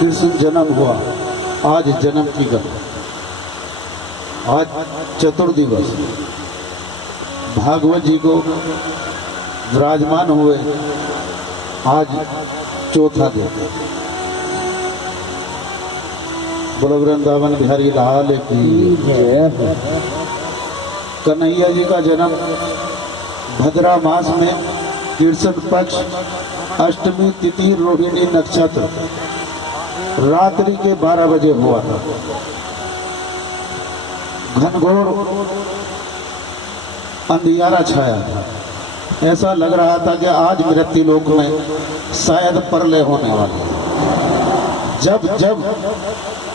कृष्ण जन्म हुआ, आज जन्म की गत, आज चतुर्दिवस भागवत जी को विराजमान हुए, आज चौथा दिन। बोलो वृंदावन बिहारी लाल की जय। कन्हैया जी का जन्म भद्रा मास में कृष्ण पक्ष अष्टमी तिथि रोहिणी नक्षत्र रात्रि के 12 बजे हुआ था। घनघोर अंधियारा छाया था, ऐसा लग रहा था कि आज मृत्यु लोक में शायद प्रलय होने वाला। जब जब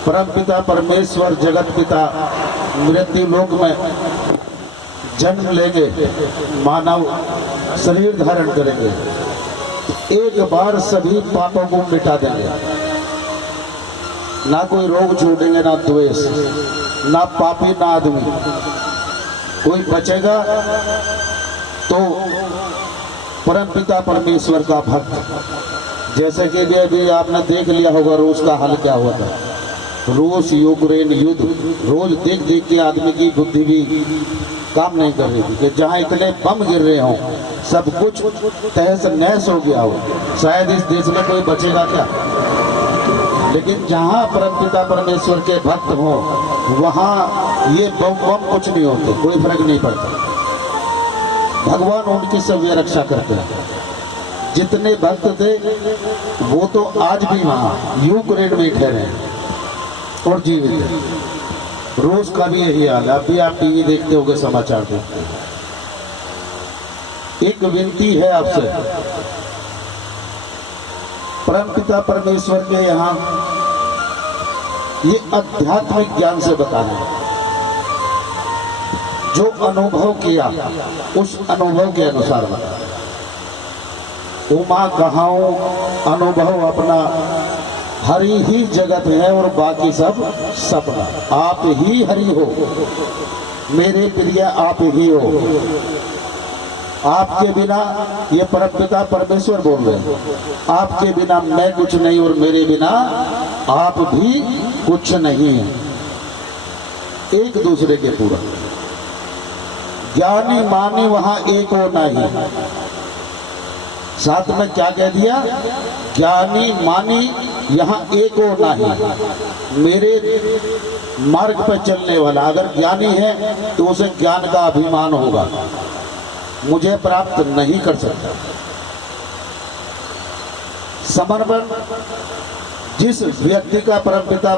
परमपिता परमेश्वर जगत पिता मृत्यु लोक में जन्म लेंगे, मानव शरीर धारण करेंगे, एक बार सभी पापों को मिटा देंगे। ना कोई रोग छोड़ेंगे, ना द्वेष, ना पापी, ना आदमी कोई बचेगा तो परमपिता परमेश्वर का भक्त। जैसे कि अभी आपने देख लिया होगा रूस का हाल क्या हुआ था। रूस यूक्रेन युद्ध, रोज देख देख के आदमी की बुद्धि भी काम नहीं कर रही थी कि जहाँ इतने बम गिर रहे हों, सब कुछ तहस नहस हो गया हो, शायद इस देश में कोई बचेगा क्या। लेकिन जहाँ परमपिता परमेश्वर के भक्त हों, वहाँ ये बम कुछ नहीं होते, कोई फर्क नहीं पड़ता। भगवान उनकी सब रक्षा करते हैं। जितने भक्त थे वो तो आज भी वहाँ यूक्रेन में ठहरे हैं और जीवित है। रूस का भी यही हाल है। अभी आप टीवी देखते होंगे, समाचार देखते हैं। एक विनती है आपसे, परमपिता परमेश्वर के यहाँ ये आध्यात्मिक ज्ञान से बताना, जो अनुभव किया उस अनुभव के अनुसार बता। उमा कहाऊं अनुभव अपना, हरि ही जगत है और बाकी सब सपना। आप ही हरि हो, मेरे प्रिय आप ही हो। आपके बिना, ये परमपिता परमेश्वर बोल रहे हैं, आपके बिना मैं कुछ नहीं और मेरे बिना आप भी कुछ नहीं है। एक दूसरे के पूरा। ज्ञानी मानी वहां एक हो नहीं। साथ में क्या कह दिया? ज्ञानी मानी यहाँ एक हो नहीं। मेरे मार्ग पर चलने वाला अगर ज्ञानी है तो उसे ज्ञान का अभिमान होगा, मुझे प्राप्त नहीं कर सकता। समर्पण, जिस व्यक्ति का परमपिता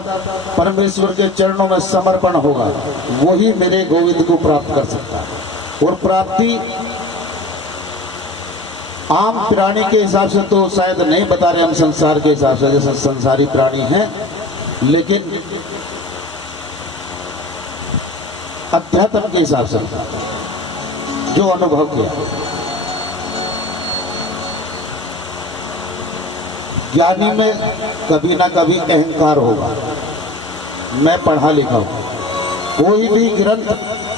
परमेश्वर के चरणों में समर्पण होगा, वही मेरे गोविंद को प्राप्त कर सकता है। और प्राप्ति आम प्राणी के हिसाब से तो शायद नहीं बता रहे हम, संसार के हिसाब से, जैसे संसारी प्राणी हैं, लेकिन अध्यात्म के हिसाब से जो अनुभव किया। ज्ञानी में कभी ना कभी अहंकार होगा। मैं पढ़ा लिखा हूं, कोई भी ग्रंथ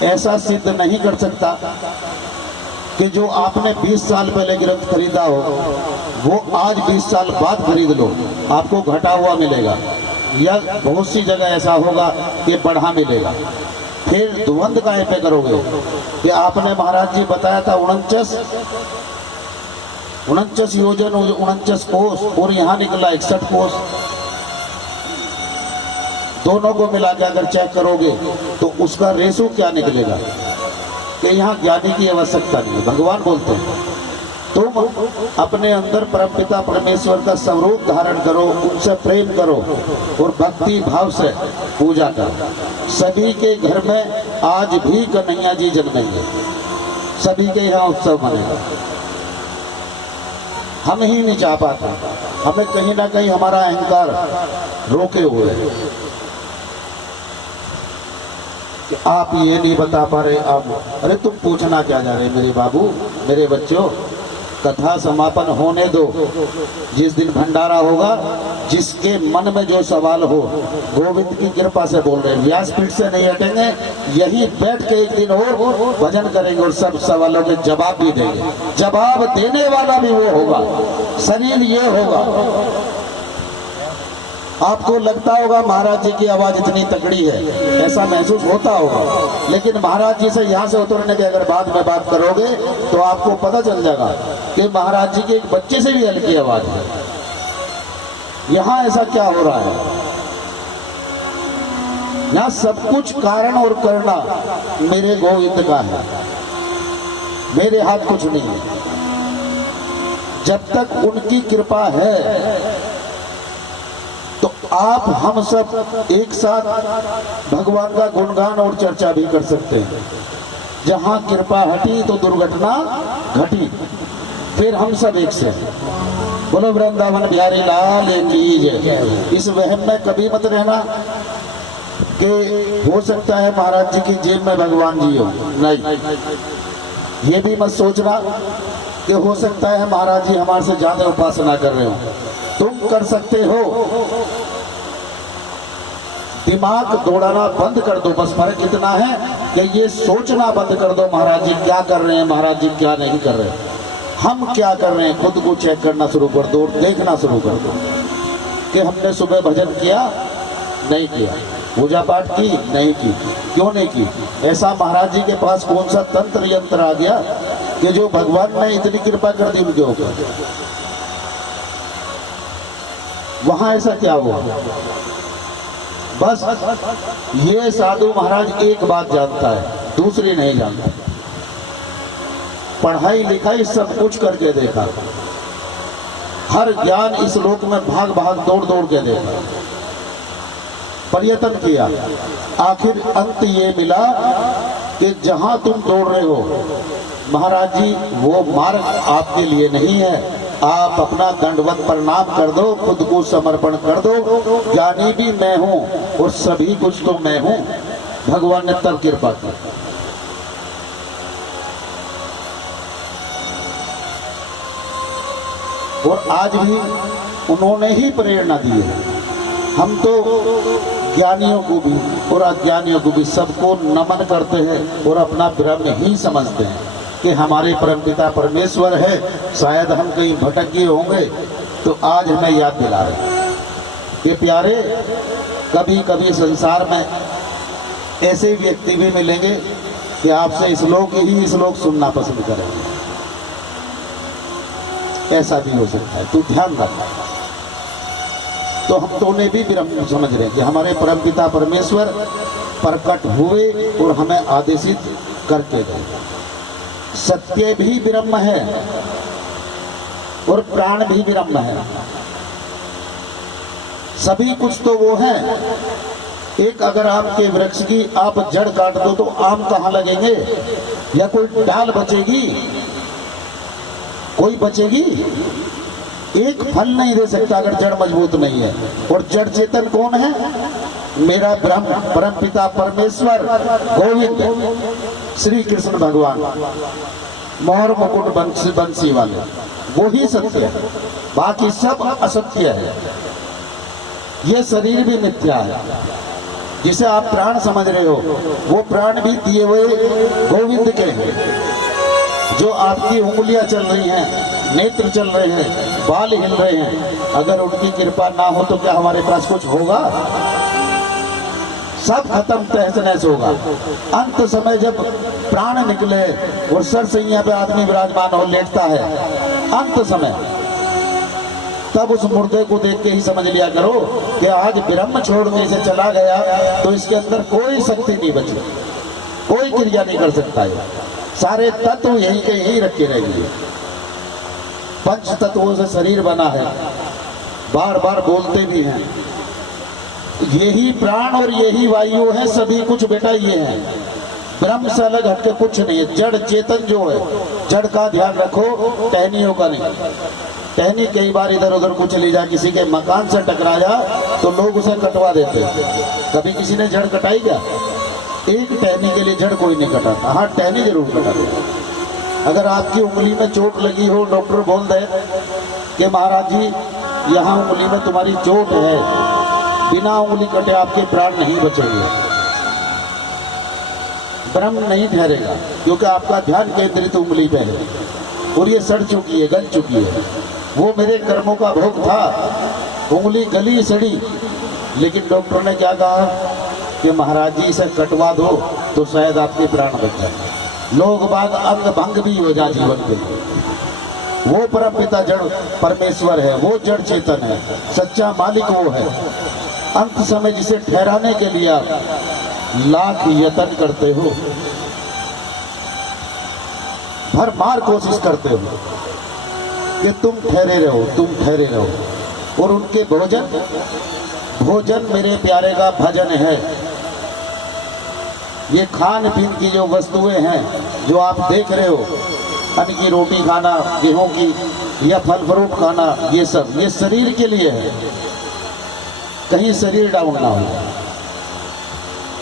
ऐसा सिद्ध नहीं कर सकता कि जो आपने 20 साल पहले ग्रंथ खरीदा हो वो आज 20 साल बाद खरीद लो, आपको घटा हुआ मिलेगा। या बहुत सी जगह ऐसा होगा कि बढ़ा मिलेगा। फिर द्वंद काहे पे करोगे कि आपने महाराज जी बताया था 49 योजन 49 कोस और यहाँ निकला 61 कोस। दोनों को मिला के अगर चेक करोगे तो उसका रेशो क्या निकलेगा कि यहाँ ज्ञानी की आवश्यकता नहीं है। भगवान बोलते हैं तुम अपने अंदर परमपिता परमेश्वर का स्वरूप धारण करो, उनसे प्रेम करो और भक्ति भाव से पूजा करो। सभी के घर में आज भी कन्हैया जी जन्मेंगे, सभी के यहाँ उत्सव मनेगा। हम ही नहीं चाह पाते, हमें कहीं ना कहीं हमारा अहंकार रोके हुए है कि आप ये नहीं बता पा रहे। आप अरे तुम पूछना क्या जा रहे मेरे बाबू, मेरे बच्चों, कथा समापन होने दो। जिस दिन भंडारा होगा, जिसके मन में जो सवाल हो, गोविंद की कृपा से बोल रहे हैं, व्यासपीठ से नहीं हटेंगे, यही बैठ के एक दिन और भजन करेंगे और सब सवालों के जवाब भी देंगे। जवाब देने वाला भी वो होगा, शरीर ये होगा। आपको लगता होगा महाराज जी की आवाज इतनी तगड़ी है, ऐसा महसूस होता होगा, लेकिन महाराज जी से यहाँ से उतरने के अगर बाद में बात करोगे तो आपको पता चल जाएगा कि महाराज जी के एक बच्चे से भी हल्की आवाज है। यहाँ ऐसा क्या हो रहा है? यहाँ सब कुछ कारण और करना मेरे गोविंद का है, मेरे हाथ कुछ नहीं है। जब तक उनकी कृपा है तो आप हम सब एक साथ भगवान का गुणगान और चर्चा भी कर सकते हैं। जहां कृपा हटी तो दुर्घटना घटी, फिर हम सब एक से। बोलो वृंदावन बिहारी लाल की जय। इस वहम में कभी मत रहना कि हो सकता है महाराज जी की जेब में भगवान जी हो, नहीं। ये भी मत सोचना कि हो सकता है महाराज जी हमारे से ज्यादा उपासना कर रहे हो। तुम कर सकते हो, दिमाग दौड़ाना बंद कर दो। बस फर्क इतना है कि ये सोचना बंद कर दो महाराज जी क्या कर रहे हैं, महाराज जी क्या नहीं कर रहे हैं, हम क्या कर रहे हैं। खुद को चेक करना शुरू कर दो, देखना शुरू कर दो कि हमने सुबह भजन किया, नहीं किया, पूजा पाठ की, नहीं की, क्यों नहीं की। ऐसा महाराज जी के पास कौन सा तंत्र यंत्र आ गया कि जो भगवान ने इतनी कृपा कर दी उनके ऊपर। वहां ऐसा क्या हुआ? बस ये साधु महाराज एक बात जानता है, दूसरी नहीं जानता। पढ़ाई लिखाई सब कुछ करके देखा, हर ज्ञान इस लोक में भाग भाग दौड़ दौड़ के देखा, प्रयत्न किया, आखिर अंत ये मिला कि जहां तुम दौड़ रहे हो महाराज जी वो मार्ग आपके लिए नहीं है। आप अपना दंडवत प्रणाम कर दो, खुद को समर्पण कर दो। ज्ञानी भी मैं हूं और सभी कुछ तो मैं हूं। भगवान ने तब कृपा की। और आज भी उन्होंने ही प्रेरणा दी है। हम तो ज्ञानियों को भी और अज्ञानियों को भी सबको नमन करते हैं और अपना ब्रह्म ही समझते हैं कि हमारे परमपिता परमेश्वर है। शायद हम कहीं भटक गए होंगे तो आज हमें याद दिला रहे ये प्यारे। कभी कभी संसार में ऐसे व्यक्ति भी मिलेंगे कि आपसे इस लोक सुनना पसंद करेंगे, ऐसा भी हो सकता है, तू ध्यान रख। तो हम तो उन्हें भी ब्रह्म समझ रहे हैं कि हमारे परमपिता परमेश्वर प्रकट हुए और हमें आदेशित करके गए। सत्य भी ब्रह्म है और प्राण भी ब्रह्म है, सभी कुछ तो वो है। एक अगर आम के वृक्ष की आप जड़ काट दो तो आम कहाँ लगेंगे, या कोई डाल बचेगी? कोई बचेगी? एक फल नहीं दे सकता अगर जड़ मजबूत नहीं है। और जड़ चेतन कौन है? मेरा ब्रह्म परमपिता परमेश्वर गोविंद श्री कृष्ण भगवान, मोहर मुकुट बंसी वाले, वो ही सत्य है, बाकी सब असत्य है। ये शरीर भी मिथ्या है, जिसे आप प्राण समझ रहे हो वो प्राण भी दिए हुए गोविंद के हैं। जो आपकी उंगलियां चल रही हैं, नेत्र चल रहे हैं, बाल हिल रहे हैं, अगर उनकी कृपा ना हो तो क्या हमारे पास कुछ होगा? सब खत्म, तहस नहस होगा। अंत समय जब प्राण निकले और सरसैया पे आदमी विराजमान हो लेटता है, अंत समय, तब उस मुर्दे को देख के ही समझ लिया करो कि आज ब्रह्म छोड़ने से चला गया तो इसके अंदर कोई शक्ति नहीं बची, कोई क्रिया नहीं कर सकता है। सारे तत्व यहीं के यहीं रखे रहेंगे। पंच तत्वों से शरीर बना है, बार बार बोलते भी हैं। यही प्राण और यही वायु है, सभी कुछ बेटा ये है। ब्रह्म से अलग हटके कुछ नहीं है। जड़ चेतन जो है, जड़ का ध्यान रखो, टहनियों का नहीं। टहनी कई बार इधर उधर को चली जाए, किसी के मकान से टकराया तो लोग उसे कटवा देते हैं। कभी किसी ने जड़ कटाई क्या? एक टहनी के लिए जड़ कोई नहीं कटाता। हाँ, टहनी जरूर कटा देता। अगर आपकी उंगली में चोट लगी हो, डॉक्टर बोल दे कि महाराज जी यहाँ उंगली में तुम्हारी चोट है, बिना उंगली कटे आपके प्राण नहीं बचेंगे, ब्रह्म नहीं ठहरेगा, क्योंकि आपका ध्यान केंद्रित उंगली पे है और ये सड़ चुकी है, गल चुकी है। वो मेरे कर्मों का भोग था। उंगली गली सड़ी, लेकिन डॉक्टर ने क्या कहा कि महाराज जी इसे कटवा दो तो शायद आपके प्राण बच जाए। लोग बाग अंग भंग भी हो जाए जीवन के लिए। वो परम पिता जड़ परमेश्वर है, वो जड़ चेतन है, सच्चा मालिक वो है। अंत समय जिसे ठहराने के लिए आप लाख यत्न करते हो, भरमार कोशिश करते हो कि तुम ठहरे रहो, तुम ठहरे रहो। और उनके भोजन मेरे प्यारे का भजन है। ये खान पीन की जो वस्तुएं हैं जो आप देख रहे हो, अन्न की रोटी खाना, गेहूं की या फल फ्रूट खाना, ये सब ये शरीर के लिए है, कहीं शरीर डाउन ना हो।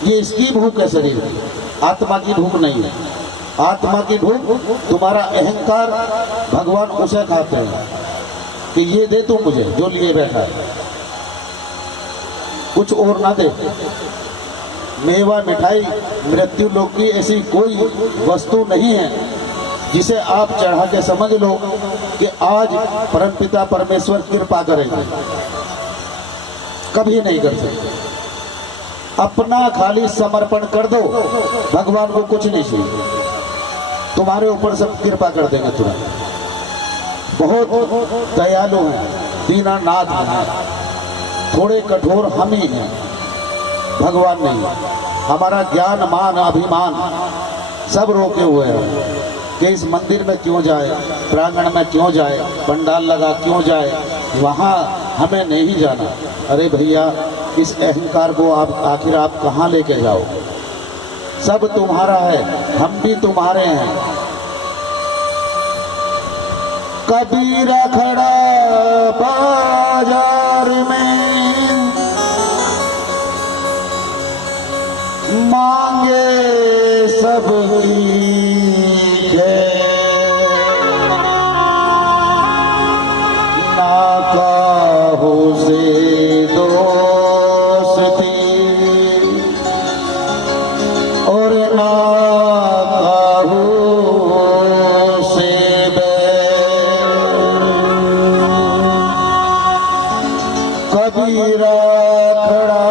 ये इसकी भूख है शरीर की, आत्मा की भूख नहीं है। आत्मा की भूख तुम्हारा अहंकार, भगवान उसे खाते हैं कि ये दे तू मुझे जो लिए बैठा है, कुछ और ना दे। मेवा मिठाई मृत्यु लोक की ऐसी कोई वस्तु नहीं है जिसे आप चढ़ा के समझ लो कि आज परमपिता परमेश्वर कृपा करेंगे। कभी नहीं कर सकते। अपना खाली समर्पण कर दो, भगवान को कुछ नहीं चाहिए, तुम्हारे ऊपर सब कृपा कर देंगे तुरंत। बहुत दयालु हैं, दीनानाथ हैं, थोड़े कठोर हम ही हैं, भगवान नहीं। हमारा ज्ञान मान अभिमान सब रोके हुए हैं कि इस मंदिर में क्यों जाए, प्रांगण में क्यों जाए, पंडाल लगा क्यों जाए, वहाँ हमें नहीं जाना। अरे भैया, इस अहंकार को आप आखिर आप कहाँ लेके जाओ? सब तुम्हारा है, हम भी तुम्हारे हैं। कबीरा खड़ा बाजार में मांगे सबकी है, ना काहू से दोस्ती और ना काहू से बैर। कबीरा खड़ा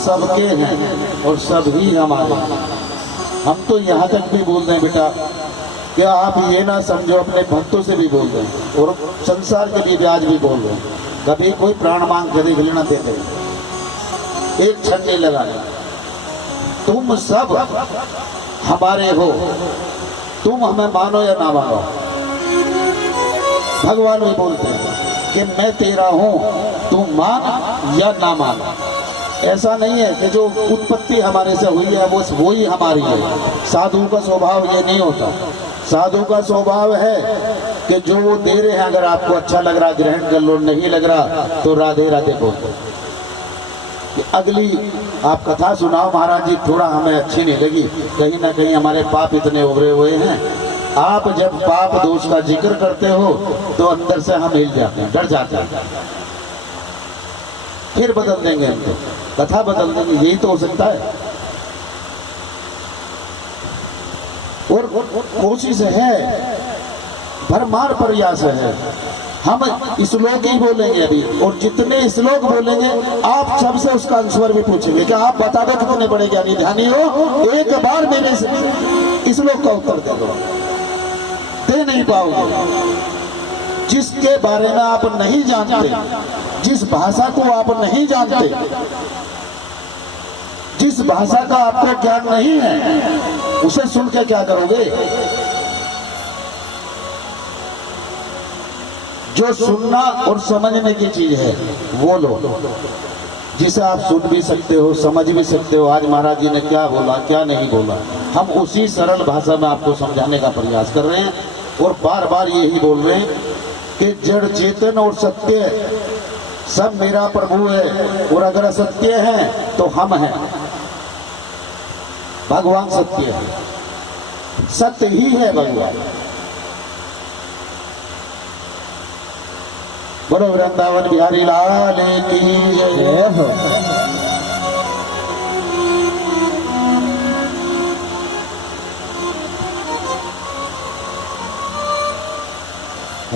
सबके हैं और सभी हमारे। हम तो यहाँ तक भी बोलते हैं बेटा कि आप ये ना समझो, अपने भक्तों से भी बोल रहे हैं और संसार के लिए भी आज भी बोल रहे हैं। कभी कोई प्राण मांग के देख लेना, देते एक क्षण नहीं लगाना। तुम सब हमारे हो, तुम हमें मानो या ना मानो। भगवान भी बोलते हैं कि मैं तेरा हूं, तुम मान या ना मान। ऐसा नहीं है कि जो उत्पत्ति हमारे से हुई है वो ही हमारी है। साधु का स्वभाव ये नहीं होता। साधु का स्वभाव है कि जो वो दे रहे हैं, अगर आपको अच्छा लग रहा ग्रहण कर लो, नहीं लग रहा तो राधे राधे बोल दो। अगली आप कथा सुनाओ, महाराज जी थोड़ा हमें अच्छी नहीं लगी, कहीं ना कहीं हमारे पाप इतने उभरे हुए हैं। आप जब पाप दोष का जिक्र करते हो तो अंदर से हम हिल जाते हैं, डर जाते हैं। फिर बदल देंगे हमको, कथा बदल देंगे, यही तो हो सकता है। और कोशिश है, भरमार प्रयास है। हम श्लोक ही बोलेंगे अभी, और जितने श्लोक बोलेंगे आप सबसे उसका आंसर भी पूछेंगे कि आप बता दो कितने बड़े ज्ञानी ध्यानी हो, एक बार मेरे श्लोक का उत्तर दे दो। दे नहीं पाओगे। जिसके बारे में आप नहीं जानते, जिस भाषा को आप नहीं जानते, जिस भाषा का आपको ज्ञान नहीं है, उसे सुन के क्या करोगे? जो सुनना और समझने की चीज है वो लो, जिसे आप सुन भी सकते हो, समझ भी सकते हो। आज महाराज जी ने क्या बोला, क्या नहीं बोला, हम उसी सरल भाषा में आपको समझाने का प्रयास कर रहे हैं। और बार बार यही बोल रहे हैं कि जड़ चेतन और सत्य सब मेरा प्रभु है, और अगर असत्य है तो हम हैं। भगवान सत्य है, सत्य ही है भगवान। बोलो वृंदावन बिहारी लाल की जय हो।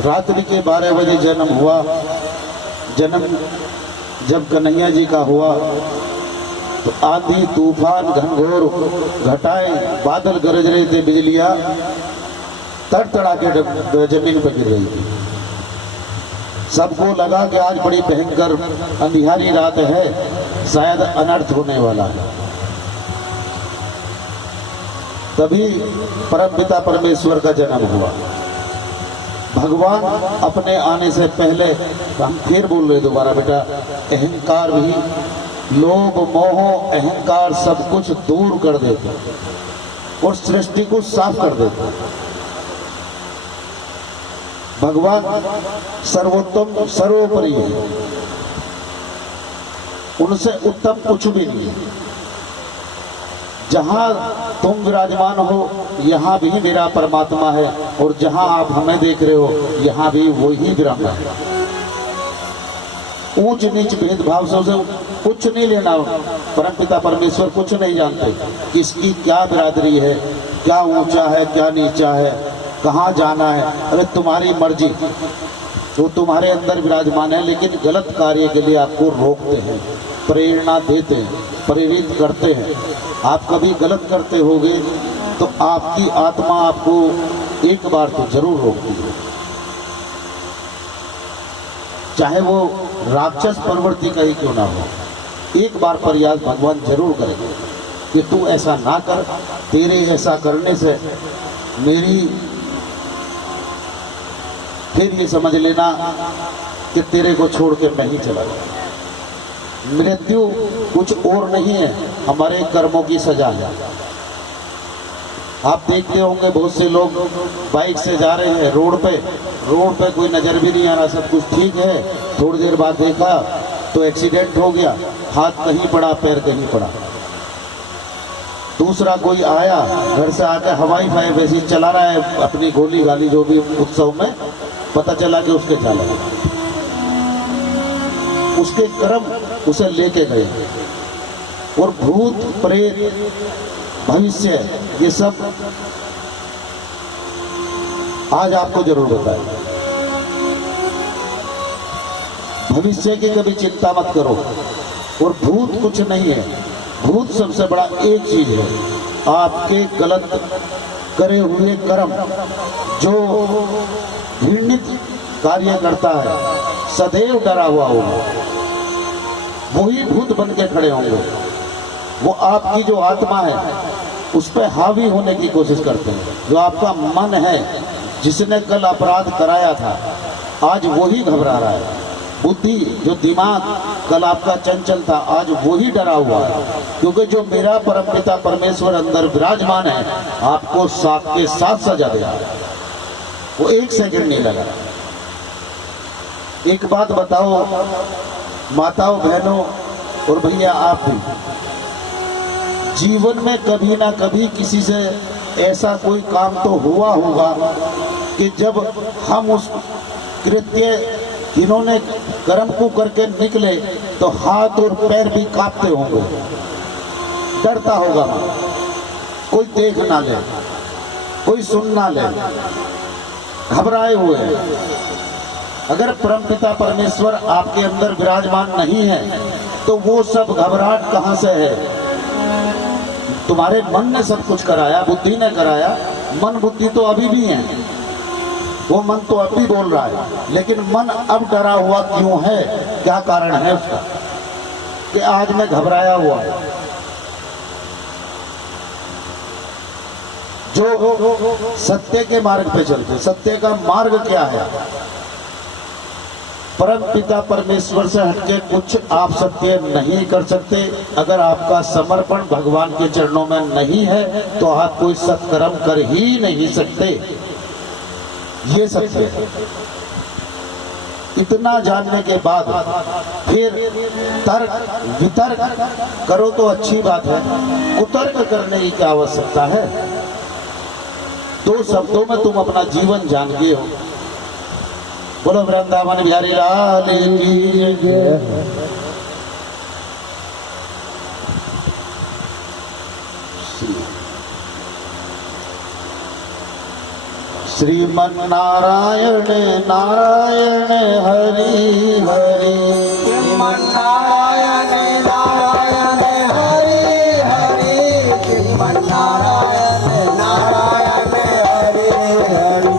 रात्रि के 12 बजे जन्म हुआ। जन्म जब कन्हैया जी का हुआ तो आंधी तूफान घनघोर घटाएं बादल गरज रहे थे, बिजलियां तड़तड़ा के जमीन पर गिर रही थी। सबको लगा कि आज बड़ी भयंकर अंधियारी रात है, शायद अनर्थ होने वाला है। तभी परमपिता परमेश्वर का जन्म हुआ। भगवान अपने आने से पहले, हम फिर बोल रहे दोबारा बेटा, अहंकार भी, लोभ मोह अहंकार सब कुछ दूर कर देते और सृष्टि को साफ कर देते। भगवान सर्वोत्तम सर्वोपरि है, उनसे उत्तम कुछ भी नहीं है। जहां तुम विराजमान हो यहां भी मेरा परमात्मा है, और जहां आप हमें देख रहे हो यहां भी वही ब्रह्म है। ऊंच नीच भेदभाव से कुछ नहीं लेना। परमपिता परमेश्वर कुछ नहीं जानते किसकी क्या बिरादरी है, क्या ऊंचा है क्या नीचा है, कहाँ जाना है। अरे तुम्हारी मर्जी, वो तुम्हारे अंदर विराजमान है, लेकिन गलत कार्य के लिए आपको रोकते हैं, प्रेरणा देते हैं, प्रेरित करते हैं। आप कभी गलत करते होगे तो आपकी आत्मा आपको एक बार तो जरूर रोकती है, चाहे वो राक्षस प्रवृत्ति का ही क्यों ना हो। एक बार प्रयास भगवान जरूर करेंगे कि तू ऐसा ना कर, तेरे ऐसा करने से मेरी, फिर ये समझ लेना कि तेरे को छोड़ के मैं ही चला जाऊंगा। मृत्यु कुछ और नहीं है, हमारे कर्मों की सजा है। आप देखते होंगे बहुत से लोग बाइक से जा रहे हैं रोड पे कोई नजर भी नहीं आ रहा, सब कुछ ठीक है। थोड़ी देर बाद देखा तो एक्सीडेंट हो गया, हाथ कहीं पड़ा पैर कहीं पड़ा। दूसरा कोई आया घर से आकर हवाई फायर वैसे चला रहा है अपनी गोली गाली जो भी उत्सव में, पता चला कि उसके झाला, उसके कर्म उसे लेके गए। और भूत प्रेत भविष्य ये सब आज आपको जरूर बताए। भविष्य की कभी चिंता मत करो। और भूत कुछ नहीं है, भूत सबसे बड़ा एक चीज है, आपके गलत करे हुए कर्म जो घृणित कार्य करता है, सदैव डरा हुआ होगा, वही भूत बन के खड़े होंगे। वो आपकी जो आत्मा है उस पर हावी होने की कोशिश करते हैं। जो आपका मन है, जिसने कल अपराध कराया था, आज वही घबरा रहा है। बुद्धि जो दिमाग कल आपका चंचल था, आज वही डरा हुआ है, क्योंकि जो मेरा परमपिता परमेश्वर अंदर विराजमान है आपको साथ के साथ सजा देगा। वो एक सेकंड नहीं लगा। एक बात बताओ माताओं बहनों और भैया, आप भी जीवन में कभी ना कभी किसी से ऐसा कोई काम तो हुआ होगा कि जब हम उस कृत्य इन्होंने कर्म को करके निकले तो हाथ और पैर भी कांपते होंगे, डरता होगा, कोई देख ना ले, कोई सुन ना ले, घबराए हुए हैं। अगर परमपिता परमेश्वर आपके अंदर विराजमान नहीं है तो वो सब घबराहट कहां से है? तुम्हारे मन ने सब कुछ कराया, बुद्धि ने कराया। मन बुद्धि तो अभी भी है, वो मन तो अब भी बोल रहा है, लेकिन मन अब डरा हुआ क्यों है? क्या कारण है उसका कि आज मैं घबराया हुआ है? जो सत्य के मार्ग पे चलते, सत्य का मार्ग क्या है? परम पिता परमेश्वर से हटके कुछ आप सत्य नहीं कर सकते। अगर आपका समर्पण भगवान के चरणों में नहीं है तो आप कोई सत्कर्म कर ही नहीं सकते। ये सत्य है। इतना जानने के बाद फिर तर्क वितर्क करो तो अच्छी बात है, कुतर्क करने की क्या आवश्यकता है। दो शब्दों में तुम अपना जीवन जान गए हो। बोलो वृंदावन बिहारी लाल की जय। श्रीमन नारायण नारायण हरि हरि, श्रीमन नारायण नारायण हरि हरि, श्रीमन नारायण नारायण हरि हरि,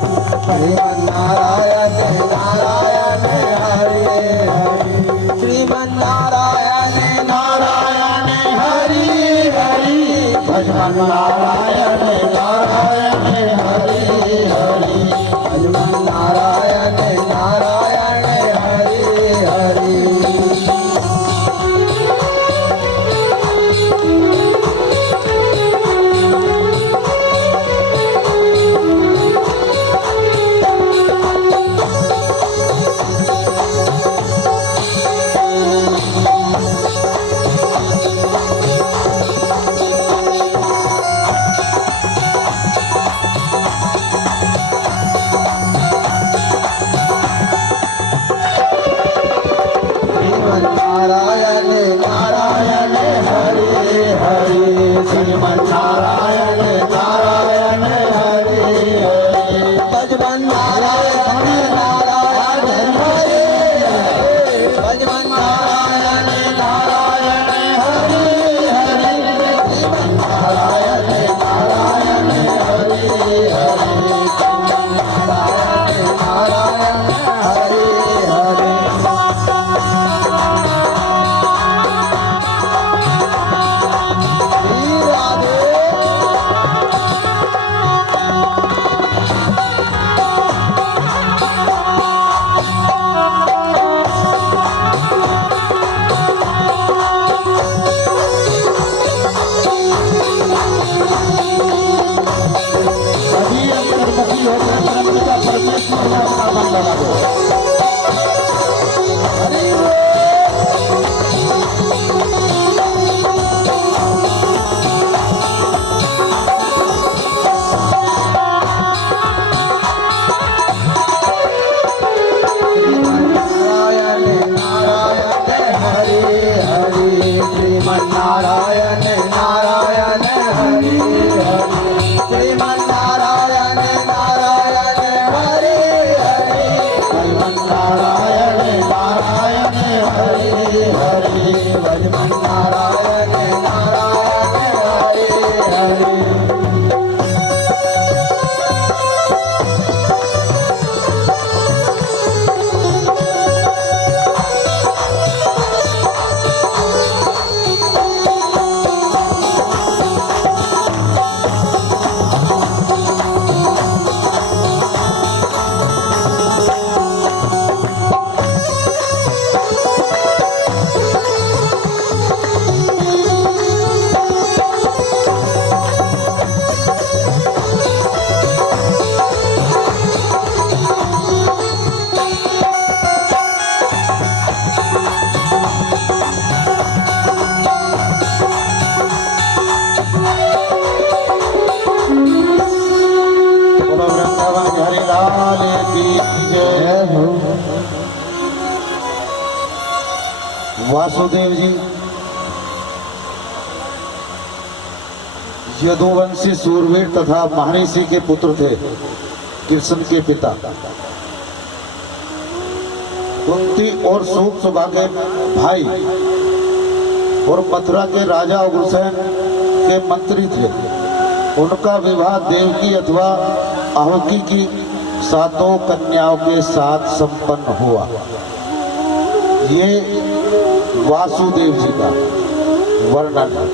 श्रीमन नारायण नारायण हरि हरि, श्रीमन नारायण नारायण हरि हरि, भजमन नारायण नारायण हरि हरि, भजमन नारायण नारायण हरि हरि। नारायण नारायण हरि हरि, श्रीमन नारायण नारायण हरि हरि, भजमन नारायण नारायण हरि हरि, भजमन नारायण नारायण हरि हरि, भजमन नारायण नारायण हरि हरि, नारायण नारायण हरि हरि। सभी अंतर्मुखी होकर परमपिता परमेश्वर में अपना मन लगा दो। नारायण नारायण हरि हरि, श्रीमन नारायण नारायण हरि हरि, श्रीमन नारायण नारायण हरि हरि, श्रीमन नारायण नारायण हरि हरि, भजमन नारायण नारायण हरि हरि। बोलो वृंदावन बिहारी लाल की जय। वासुदेव जी यदुवंशी सूरवीर तथा महर्षि के पुत्र थे, कृष्ण के पिता। कुंती और सुबह के भाई और मथुरा के राजा उग्रसेन के मंत्री थे। उनका विवाह देवकी अथवा आहुति की 7 कन्याओं के साथ संपन्न हुआ। ये वासुदेव जी का वर्णन है।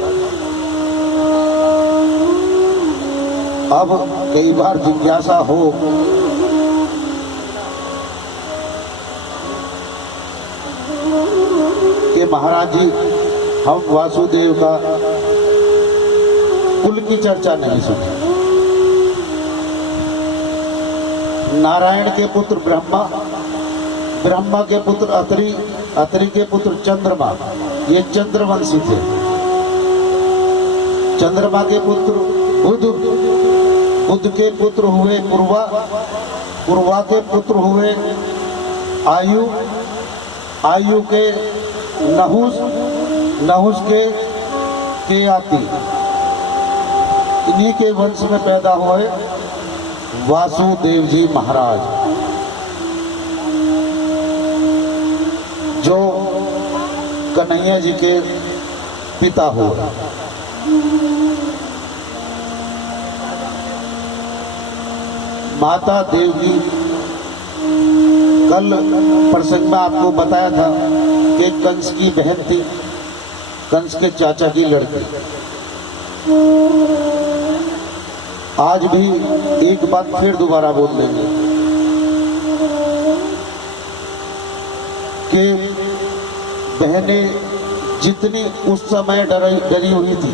अब कई बार जिज्ञासा हो कि महाराज जी हम वासुदेव का कुल की चर्चा नहीं सुनी। नारायण के पुत्र ब्रह्मा, ब्रह्मा के पुत्र अत्रि, अत्रि के पुत्र चंद्रमा, ये चंद्रवंशी थे। चंद्रमा के पुत्र बुध, बुध के पुत्र हुए पूर्वा, पूर्वा के पुत्र हुए आयु, आयु के नहुस, नहुस के केयाति। इन्हीं के वंश में पैदा हुए वासुदेव जी महाराज, जो कन्हैया जी के पिता हुए। माता देवकी, कल प्रसंग में आपको बताया था कि कंस की बहन थी, कंस के चाचा की लड़की। आज भी एक बात फिर दोबारा बोल देंगे कि बहनें जितनी उस समय डरी हुई थी,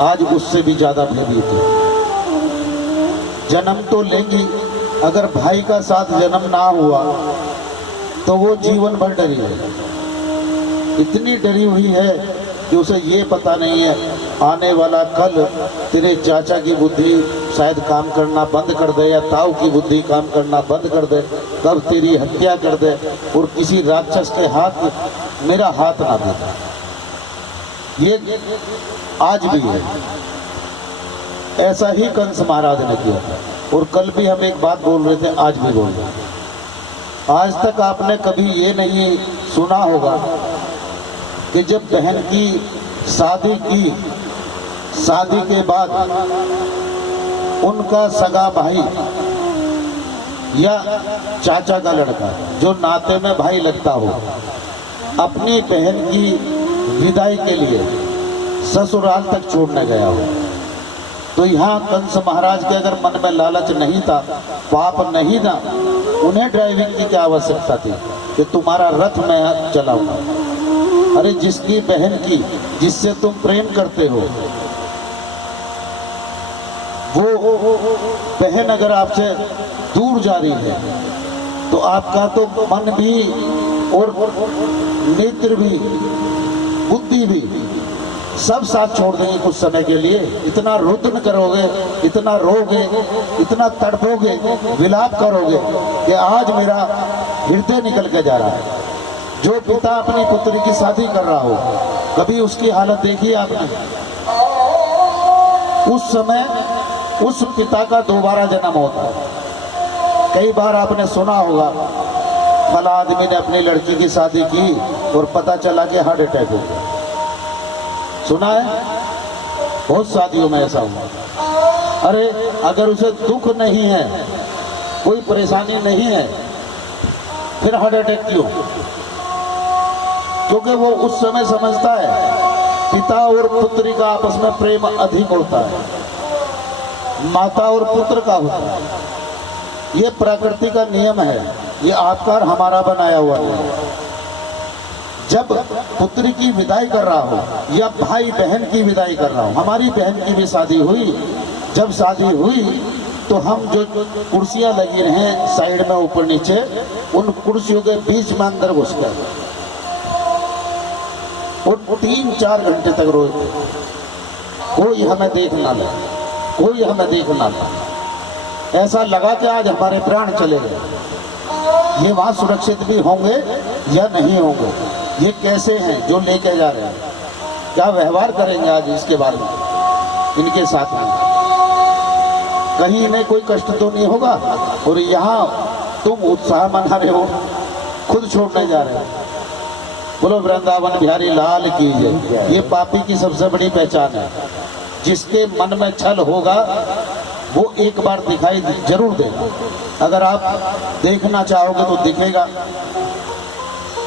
आज उससे भी ज्यादा भयभीत है। जन्म तो लेंगी, अगर भाई का साथ जन्म ना हुआ तो वो जीवन भर डरी है। इतनी डरी हुई है कि उसे ये पता नहीं है आने वाला कल तेरे चाचा की बुद्धि शायद काम करना बंद कर दे, या ताऊ की बुद्धि काम करना बंद कर दे, कब तेरी हत्या कर दे और किसी राक्षस के हाथ मेरा हाथ ना दे। ये आज भी है, ऐसा ही कंस महाराज ने किया था। और कल भी हम एक बात बोल रहे थे, आज भी बोल रहे हैं। आज तक आपने कभी ये नहीं सुना होगा कि जब बहन की शादी की, शादी के बाद उनका सगा भाई या चाचा का लड़का, जो नाते में भाई लगता हो, अपनी बहन की विदाई के लिए ससुराल तक छोड़ने गया हो। तो यहाँ कंस महाराज के अगर मन में लालच नहीं था, पाप नहीं था, उन्हें ड्राइविंग की क्या आवश्यकता थी कि तुम्हारा रथ मैं चलाऊंगा। अरे जिसकी बहन की, जिससे तुम प्रेम करते हो, वो बहन अगर आपसे दूर जा रही है तो आपका तो मन भी और नेत्र भी, बुद्धि भी सब साथ छोड़ देंगे कुछ समय के लिए। इतना रुदन करोगे, इतना रोगे, इतना तड़पोगे, विलाप करोगे कि आज मेरा हृदय निकल के जा रहा है। जो पिता अपनी पुत्री की शादी कर रहा हो, कभी उसकी हालत देखी आपने? उस समय उस पिता का दोबारा जन्म होता है। कई बार आपने सुना होगा, फला आदमी ने अपनी लड़की की शादी की और पता चला कि हार्ट अटैक हो गया। सुना है? बहुत शादियों में ऐसा हुआ। अरे अगर उसे दुख नहीं है, कोई परेशानी नहीं है, फिर हार्ट अटैक क्यों? क्योंकि वो उस समय समझता है पिता और पुत्री का आपस में प्रेम अधिक होता है, माता और पुत्र का होता है। ये प्रकृति का नियम है, ये आपका और हमारा बनाया हुआ है। जब पुत्री की विदाई कर रहा हो या भाई बहन की विदाई कर रहा हो, हमारी बहन की भी शादी हुई, जब शादी हुई तो हम जो कुर्सियां लगी रहे साइड में ऊपर नीचे, उन कुर्सियों के बीच में अंदर घुस गए और 3-4 घंटे तक रोए। कोई हमें देख ना ले, कोई हमें देख ना ले। ऐसा लगा कि आज हमारे प्राण चले गए। ये वहाँ सुरक्षित भी होंगे या नहीं होंगे, ये कैसे हैं जो लेके जा रहे हैं, क्या व्यवहार करेंगे आज इसके बाद में इनके साथ में? कहीं इन्हें कोई कष्ट तो नहीं होगा? और यहाँ तुम उत्साह मना रहे हो, खुद छोड़ने जा रहे हो। बोलो वृंदावन बिहारी लाल की जय। ये पापी की सबसे बड़ी पहचान है। जिसके मन में छल होगा वो एक बार दिखाई जरूर देगा। अगर आप देखना चाहोगे तो दिखेगा,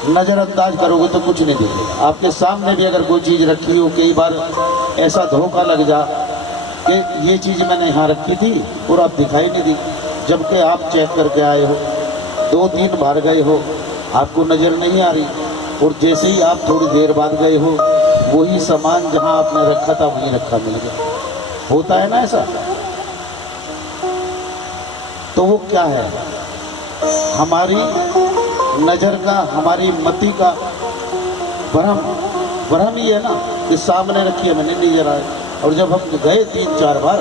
नजरअंदाज करोगे तो कुछ नहीं दिखेगा। आपके सामने भी अगर कोई चीज रखी हो, कई बार ऐसा धोखा लग जा कि ये चीज मैंने यहाँ रखी थी और आप दिखाई नहीं दी, जबकि आप चेक करके आए हो, 2-3 बार गए हो, आपको नजर नहीं आ रही, और जैसे ही आप थोड़ी देर बाद गए हो, वही सामान जहाँ आपने रखा था वहीं रखा मिल गया। होता है ना ऐसा? तो वो क्या है? हमारी नजर का, हमारी मति का भ्रम ही है ना कि सामने रखी है, मैंने नहीं जरा। और जब हम गए 3-4 बार